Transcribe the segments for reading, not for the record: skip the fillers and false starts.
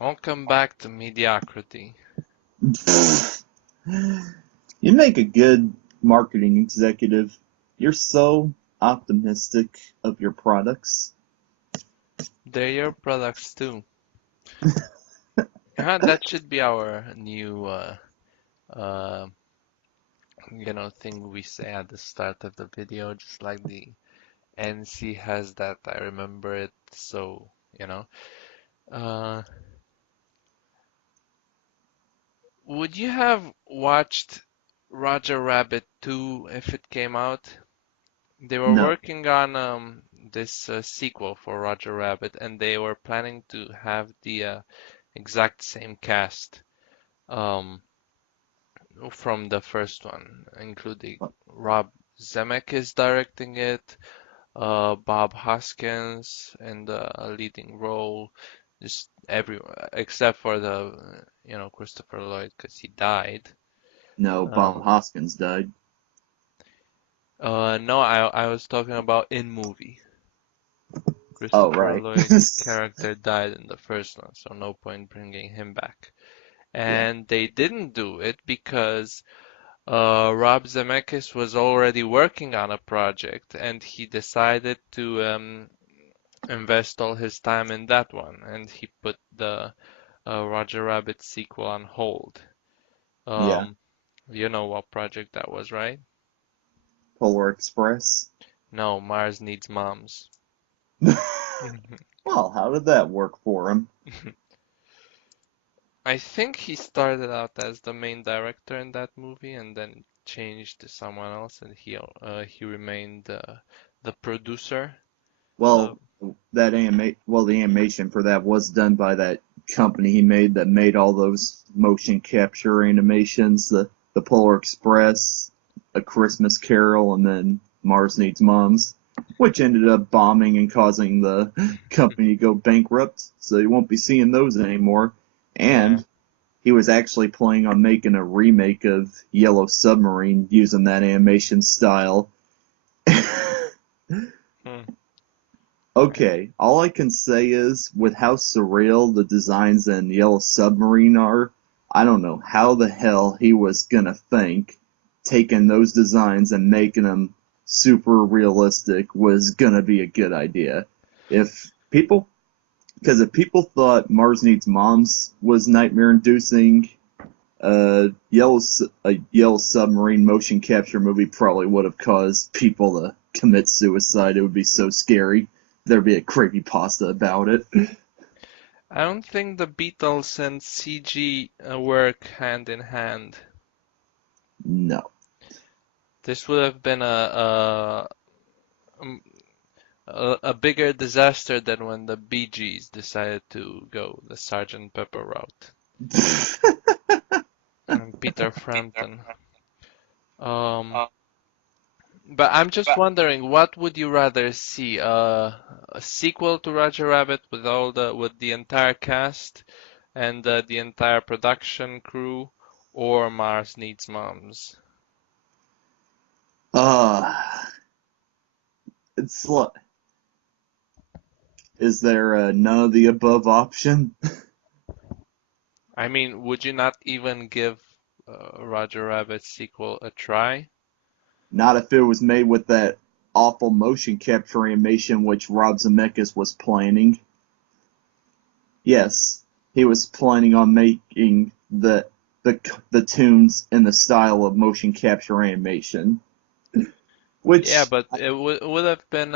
Welcome back to mediocrity. You make a good marketing executive. You're so optimistic of your products. They're your products too. That should be our new, uh, thing we say at the start of the video, just like the NC has that. I remember it, so, you know. Uh, would you have watched Roger Rabbit 2 if it came out? They were No. working on this sequel for Roger Rabbit, and they were planning to have the exact same cast um, from the first one, including Rob Zemeckis directing it, Bob Hoskins in the leading role, just everyone except for Christopher Lloyd because he died. No, Bob Um, Hoskins died. no, I was talking about in movie. Oh, Christopher right. Lloyd's character died in the first one, so no point bringing him back. Yeah. And they didn't do it because Rob Zemeckis was already working on a project, and he decided to invest all his time in that one, and he put the Roger Rabbit sequel on hold. Yeah. Um, you know what project that was, right? Polar Express. No, Mars Needs Moms. Well, how did that work for him? I think he started out as the main director in that movie and then changed to someone else, and he remained the producer. Uh, Well, the animation for that was done by that company he made that made all those motion capture animations, the Polar Express, A Christmas Carol, and then Mars Needs Moms, which ended up bombing and causing the company to go bankrupt. So you won't be seeing those anymore. yeah. And he was actually planning on making a remake of Yellow Submarine using that animation style. Hmm. Okay, all I can say is, with how surreal the designs in Yellow Submarine are, I don't know how the hell he was gonna think taking those designs and making them super realistic was gonna be a good idea. If people, because if people thought Mars Needs Moms was nightmare inducing, a Yellow Submarine motion capture movie probably would have caused people to commit suicide. It would be so scary. There'd be a creepypasta about it. I don't think the Beatles and CG work hand in hand. No. This would have been um, a bigger disaster than when the Bee Gees decided to go the Sgt. Pepper route. And Peter Frampton. Um, but I'm just wondering, what would you rather see? A sequel to Roger Rabbit with the entire cast and the entire production crew, or Mars Needs Moms? uh, it's like, is there a none of the above option? I mean, would you not even give Roger Rabbit sequel a try? Not if it was made with that awful motion capture animation which Rob Zemeckis was planning. Yes, he was planning on making the tunes in the style of motion capture animation, Yeah, which but it would have been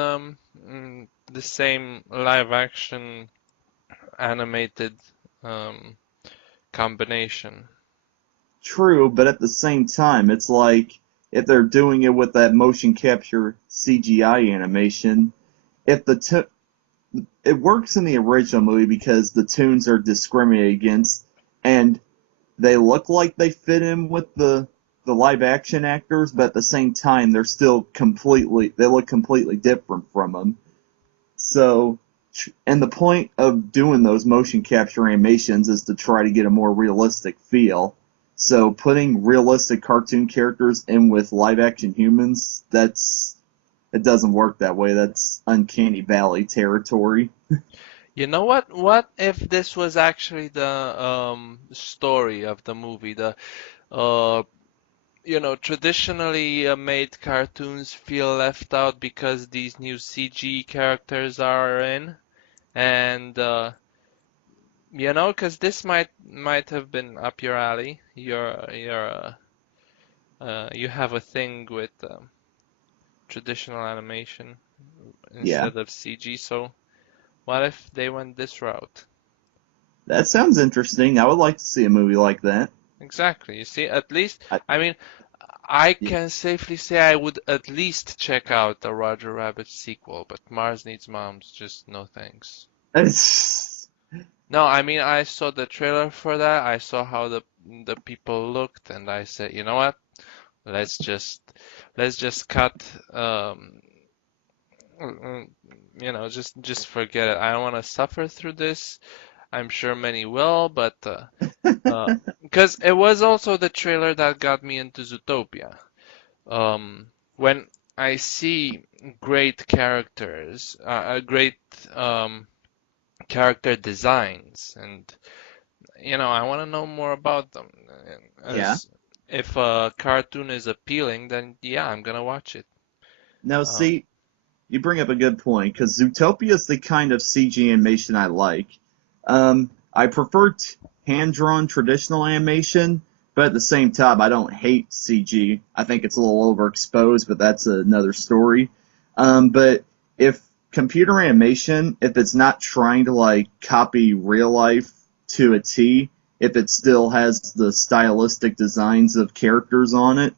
the same live action animated um, combination. true, but at the same time, it's like if they're doing it with that motion capture CGI animation, if it works in the original movie because the tunes are discriminated against and they look like they fit in with the live action actors, but at the same time they look completely different from them. So, and the point of doing those motion capture animations is to try to get a more realistic feel. So, putting realistic cartoon characters in with live action humans, it doesn't work that way. That's uncanny valley territory. You know what? What if this was actually the story of the movie? The uh traditionally made cartoons feel left out because these new CG characters are in, and because this might have been up your alley. You have a thing with traditional animation Yeah, instead of CG, so what if they went this route? that sounds interesting. I would like to see a movie like that. Exactly. You see, at least, I, I mean, I yeah. can safely say I would at least check out the Roger Rabbit sequel, but Mars Needs Moms, just no thanks. It's, No, I mean, I saw the trailer for that. I saw how the people looked, and I said, you know what? Let's just let's just cut mm, mm, just forget it. I don't want to suffer through this. I'm sure many will, but because it was also the trailer that got me into Zootopia. When I see great characters, great um, character designs, and I want to know more about them. yeah. As if a cartoon is appealing, then yeah, I'm gonna watch it. Now, Um, see, you bring up a good point because Zootopia is the kind of CG animation I like. I prefer hand-drawn traditional animation, but at the same time, I don't hate CG. I think it's a little overexposed, but that's another story. But if computer animation, if it's not trying to like copy real life to a T, if it still has the stylistic designs of characters on it,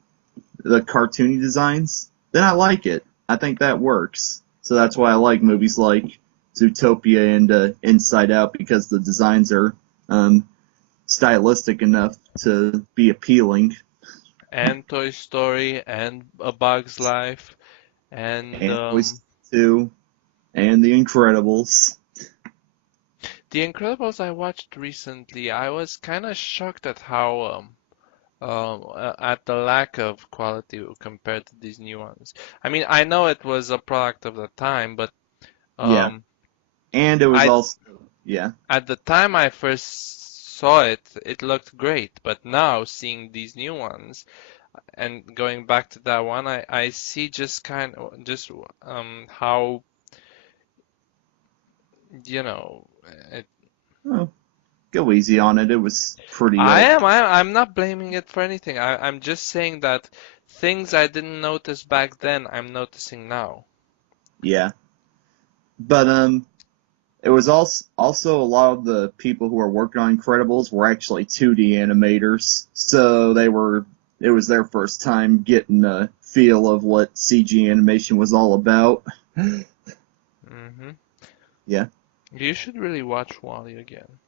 the cartoony designs, then I like it. I think that works. So that's why I like movies like Zootopia and Inside Out because the designs are um, stylistic enough to be appealing. and Toy Story, and A Bug's Life, and And Toy Story 2 and The Incredibles. The Incredibles I watched recently. I was kind of shocked at how at the lack of quality compared to these new ones. I mean, I know it was a product of the time, but Yeah. um, And it was I also, yeah. at the time I first saw it, it looked great. But now seeing these new ones and going back to that one, I see just kind of just how you know it, Oh, go easy on it. It was pretty, I'm not blaming it for anything. I'm just saying that things I didn't notice back then, I'm noticing now. yeah. But it was also a lot of the people who were working on Incredibles were actually 2D animators, so it was their first time getting a feel of what CG animation was all about. Hmm. Yeah, You should really watch Wally again.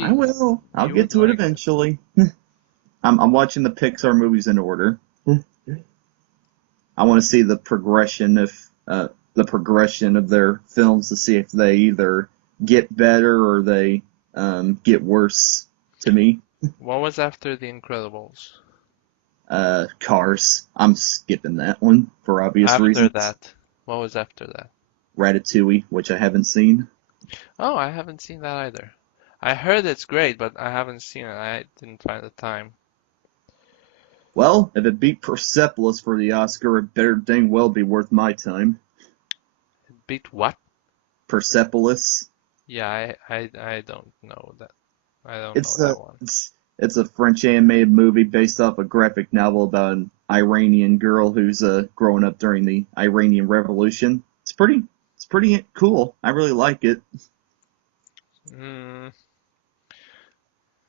I Maybe will. I'll you get would to it like it. eventually. I'm watching the Pixar movies in order. I want to see the progression of their films to see if they either get better or they get worse to me. What was after The Incredibles? Cars. I'm skipping that one for obvious After reasons. that, what was after that? Ratatouille, which I haven't seen. Oh, I haven't seen that either. I heard it's great, but I haven't seen it. I didn't find the time. Well, if it beat Persepolis for the Oscar, it better dang well be worth my time. It beat what? Persepolis. Yeah, I don't know that. I don't know It's a that one. it's a French animated movie based off a graphic novel about an Iranian girl who's growing up during the Iranian Revolution. It's pretty cool. I really like it. Hmm.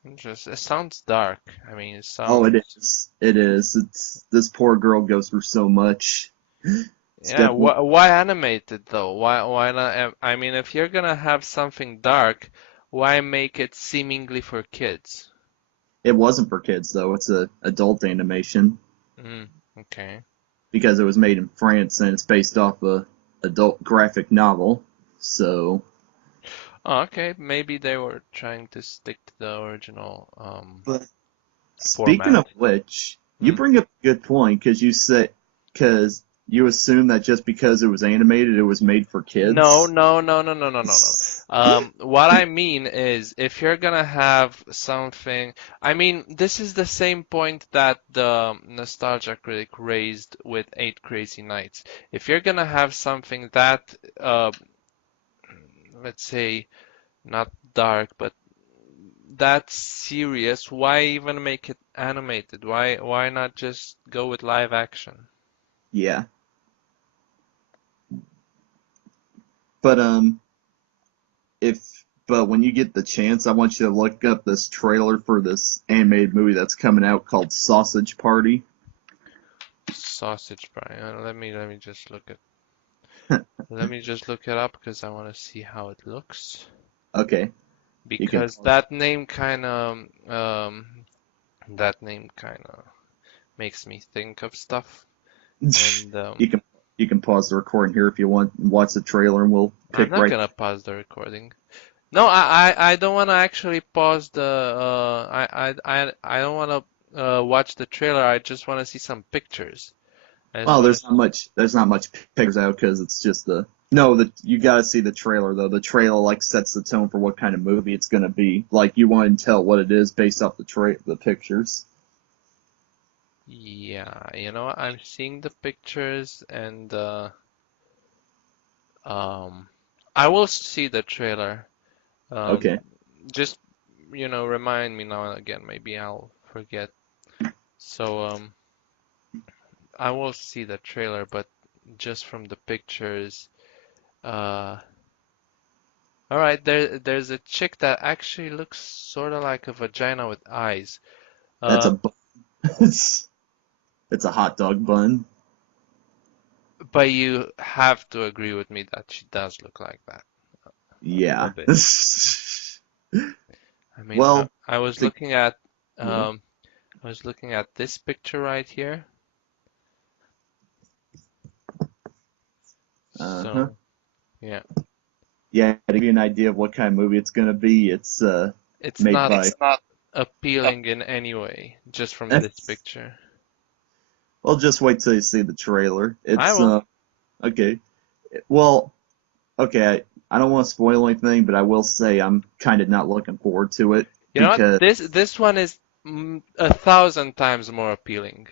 Interesting. It sounds dark. I mean, it Oh, it sounds. is. It is. It's this poor girl goes through so much. It's Yeah. definitely Why animated though? Why not? I mean, if you're gonna have something dark, why make it seemingly for kids? It wasn't for kids though. It's a adult animation Mm, okay. because it was made in France and it's based off a adult graphic novel. So, Oh, okay. Maybe they were trying to stick to the original but speaking format. of which, you Hmm? bring up a good point because you said because You assume that just because it was animated, it was made for No, kids? no, no, no, no, no, no, no. What I mean is, if you're gonna have something, I mean, this is the same point that the nostalgia critic raised with Eight Crazy Nights. If you're gonna have something that, let's say, not dark, but that serious, why even make it animated? Why not just go with live action? Yeah. But but when you get the chance, I want you to look up this trailer for this animated movie that's coming out called Sausage Party. Sausage Party. Let me just look it up because I want to see how it looks. Okay, you can Because pause. that name kind of makes me think of stuff. And You can pause the recording here if you want and watch the trailer, and we'll I'm pick not right. gonna pause the recording. No, I don't want to actually pause the I don't want to watch the trailer. I just want to see some pictures. I just Well, want to. there's not much pictures out because it's just the no. The you gotta see the trailer though. The trailer like sets the tone for what kind of movie it's gonna be. Like you want to tell what it is based off the pictures. Yeah, I'm seeing the pictures and um I will see the trailer. Um Okay, just remind me now and again, maybe I'll forget. So I will see the trailer, but just from the pictures, uh all right, there's a chick that actually looks sort of like a vagina with eyes. that's Uh it's a hot dog bun. but you have to agree with me that she does look like that a little Yeah. bit. I mean, Well, I was to, looking at yeah. um I was looking at this picture right here. Uh-huh. So, yeah. Yeah, to give you an idea of what kind of movie it's gonna be, it's It's made not by. appealing in any way, just from this picture. Well, just wait till you see the trailer. I It's will. okay. Well, okay. I don't want to spoil anything, but I will say I'm kind of not looking forward to it You know what? because This one is 1,000 times more appealing.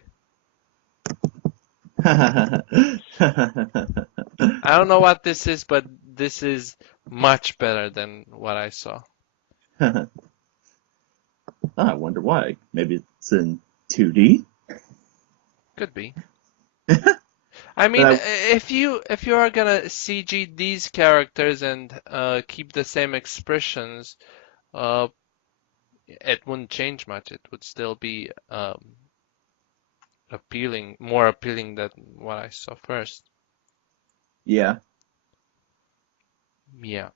I don't know what this is, but this is much better than what I saw. I wonder why. Maybe it's in 2D. Could be. I But mean, if you are gonna CG these characters and keep the same expressions, uh, it wouldn't change much. It would still be appealing, more appealing than what I saw first. yeah, Yeah.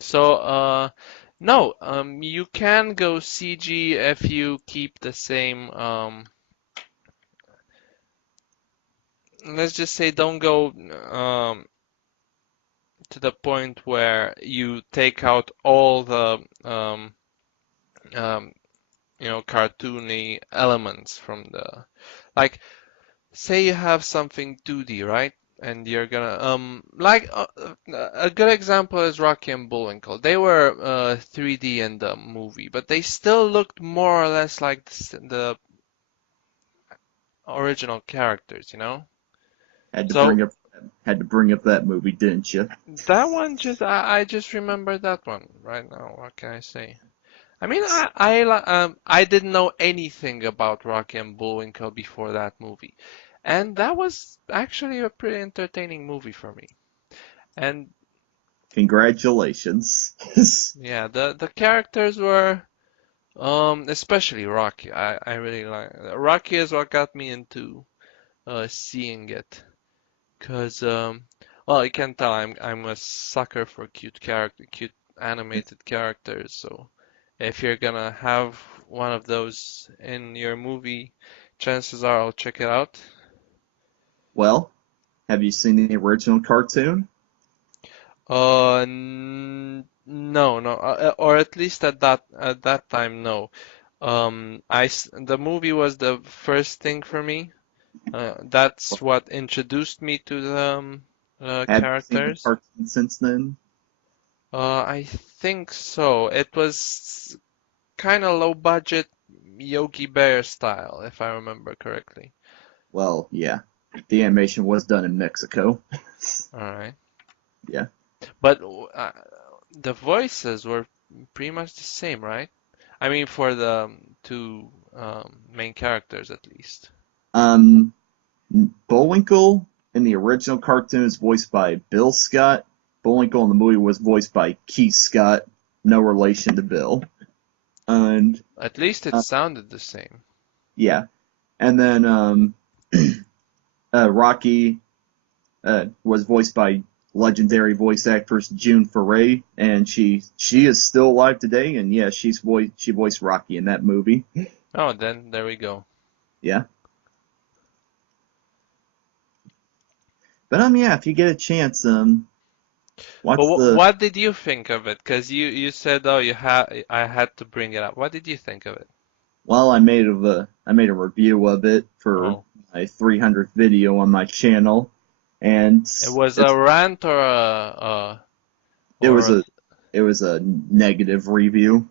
So, no, you can go CG if you keep the same, let's just say don't go to the point where you take out all the um, cartoony elements from like, say you have something 2D, right? And you're gonna like a good example is Rocky and Bullwinkle. They were 3D in the movie, but they still looked more or less like the original characters, you know? had to So bring up that movie, didn't you? that one I just remember that one right now. What can I say? I mean, I didn't know anything about Rocky and Bullwinkle before that movie, and that was actually a pretty entertaining movie for me. And Congratulations. yeah, the characters were especially Rocky. I really like Rocky is what got me into seeing it. 'Cause well, you can tell I'm a sucker for cute animated characters. So if you're gonna have one of those in your movie, chances are I'll check it out. Well, have you seen the original cartoon? No, no, or at least at that time, no. The movie was the first thing for me, That's what introduced me to the Have you seen the characters. cartoon since then? I think so. It was kind of low budget Yogi Bear style, if I remember correctly. Well, yeah. The animation was done in Mexico. All right. Yeah. But the voices were pretty much the same, right? I mean, for the two main characters at least. Um, Bullwinkle in the original cartoon is voiced by Bill Scott. Bullwinkle in the movie was voiced by Keith Scott, no relation to Bill. And At least it uh, sounded the same. yeah, and then Rocky was voiced by legendary voice actress June Foray, and she is still alive today. And yeah, she voiced Rocky in that movie. Oh, then there we go. Yeah, but yeah, if you get a chance, But watch the. what did you think of it? Because you said, oh, I had to bring it up. What did you think of it? Well, I made a review of it for Oh, my 300th video on my channel, and it was a it's rant or it or was a, a negative review.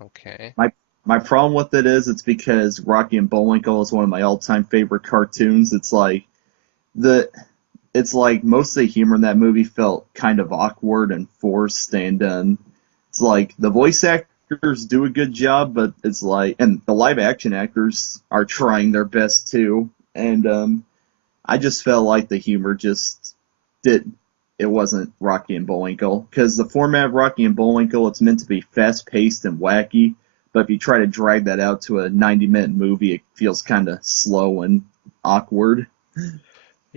okay. My my problem with it is it's because Rocky and Bullwinkle is one of my all-time favorite cartoons. The it's like most of the humor in that movie felt kind of awkward and forced, and it's like the voice actors do a good job, but it's like, and the live action actors are trying their best too, and I just felt like the humor just did. It wasn't Rocky and Bullwinkle because the format of Rocky and Bullwinkle, it's meant to be fast paced and wacky, but if you try to drag that out to a 90-minute movie, it feels kind of slow and awkward.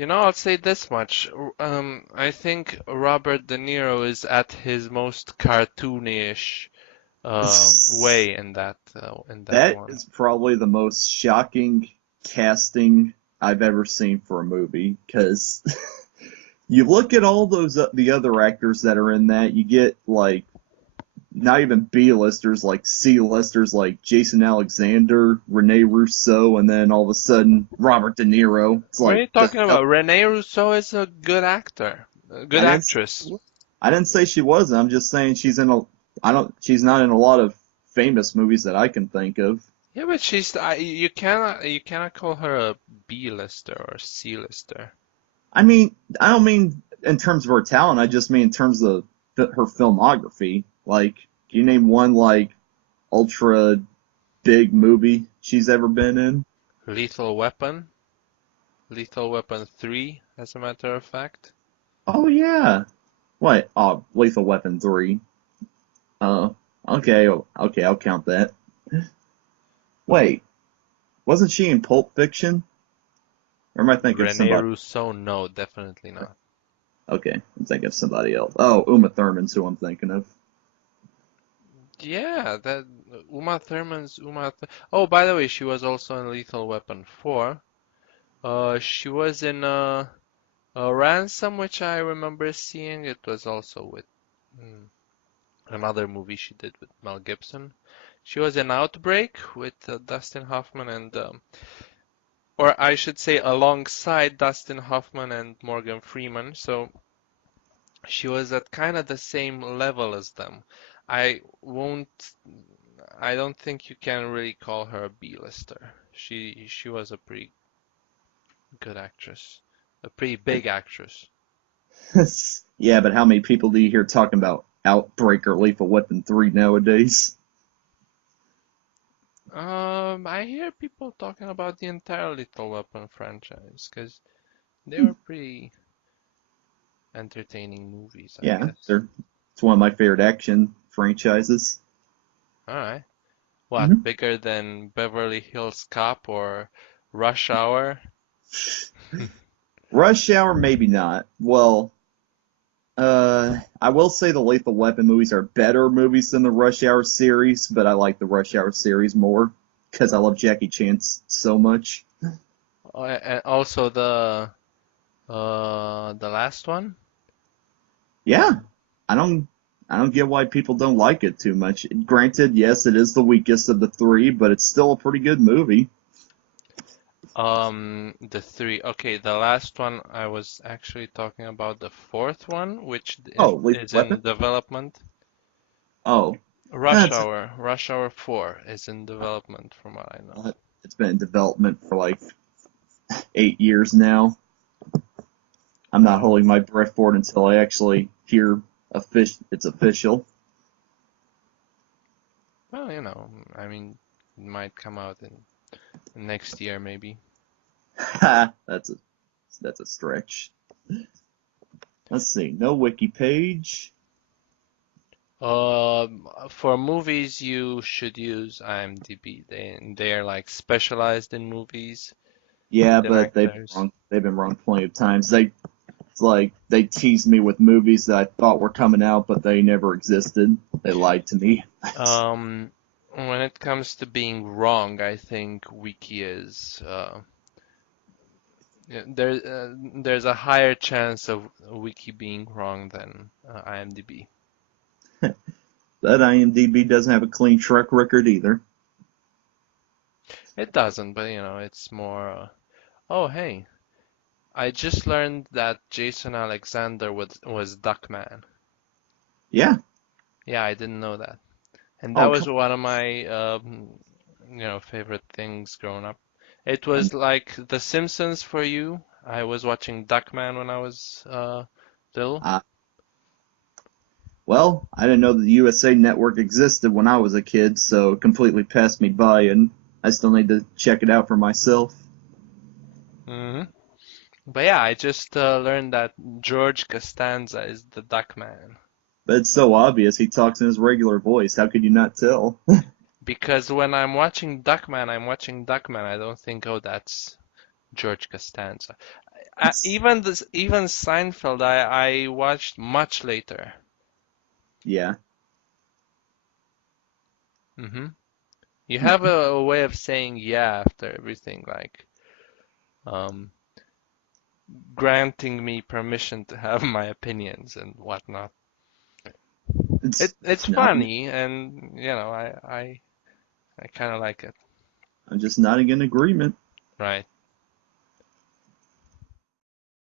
I'll say this much. I think Robert De Niro is at his most cartoonish way in that That one. is probably the most shocking casting I've ever seen for a movie because you look at all those the other actors that are in that, you get like not even B-listers, like C-listers like Jason Alexander, Rene Russo, and then all of a sudden Robert De Niro. It's What are like you the talking hell. about? Rene Russo is a good actor, a good I didn't actress. I didn't say she wasn't. I'm just saying she's not in a lot of famous movies that I can think of. Yeah, but you cannot call her a B-lister or C-lister. I mean, I don't mean in terms of her talent. I just mean in terms of her filmography. Like, can you name one like ultra big movie she's ever been in? Lethal Weapon, Lethal Weapon 3, as a matter of fact. Oh yeah. What? Oh, Lethal Weapon 3. Oh, okay, okay, I'll count that. Wait, wasn't she in Pulp Fiction? Or am I thinking of Rene somebody? Russo, no, definitely not. Okay, I'm thinking of somebody else. Oh, Uma Thurman's who I'm thinking of. Yeah, that Uma Thurman's Oh, by the way, she was also in Lethal Weapon 4. She was in Ransom, which I remember seeing. It was also with mm, another movie she did with Mel Gibson. She was in Outbreak with Dustin Hoffman and or I should say alongside Dustin Hoffman and Morgan Freeman. So she was at kind of the same level as them. I won't, I don't think you can really call her a B-lister. She was a pretty good actress, a pretty big actress. Yeah, but how many people do you hear talking about Outbreak or Lethal Weapon 3 nowadays? I hear people talking about the entire Lethal Weapon franchise because they were pretty entertaining movies, I Yeah, guess. it's one of my favorite action franchises. All right. What, Hmm. bigger than Beverly Hills Cop or Rush Hour? Rush Hour, maybe not. Well, I will say the Lethal Weapon movies are better movies than the Rush Hour series, but I like the Rush Hour series more because I love Jackie Chan so much. And also the last one? Yeah, I don't I don't get why people don't like it too much. Granted, yes, it is the weakest of the three, but it's still a pretty good movie. The three. Okay, the last one I was actually talking about the fourth one, which Oh, Lethal is Weapon? in development. Oh, Rush that's Hour. Rush Hour 4 is in development from what I know. it's been in development for like 8 years now. I'm not Um, holding my breath for it until I actually hear it's official. well, I mean, it might come out in next year maybe. that's a that's a stretch. Let's see. No wiki page. For movies, you should use IMDb. They're like specialized in movies, Yeah, but they've been directors. wrong. They've been wrong plenty of times. It's like they teased me with movies that I thought were coming out, but they never existed. They lied to me. When it comes to being wrong, I think Wiki is yeah, there's a higher chance of Wiki being wrong than IMDb. But IMDb doesn't have a clean track record either. It doesn't, but it's more. Oh, hey, I just learned that Jason Alexander was Duckman. Yeah. Yeah, I didn't know that, and that Oh, was come one of my favorite things growing up. It on. was like The Simpsons for you. I was watching Duckman when I was little. Uh, well, I didn't know the USA Network existed when I was a kid, so it completely passed me by, and I still need to check it out for myself. Hmm But yeah, I just learned that George Costanza is the Duckman But it's so obvious he talks in his regular voice. How could you not tell? because when I'm watching Duckman, I'm watching Duckman. I don't think, oh, that's George Costanza. Even Seinfeld, I watched much later. Yeah. Hmm You have a way of saying yeah after everything, like um, granting me permission to have my opinions and whatnot. It's It's nodding. funny, and I kind of like it, I'm just nodding in agreement. right?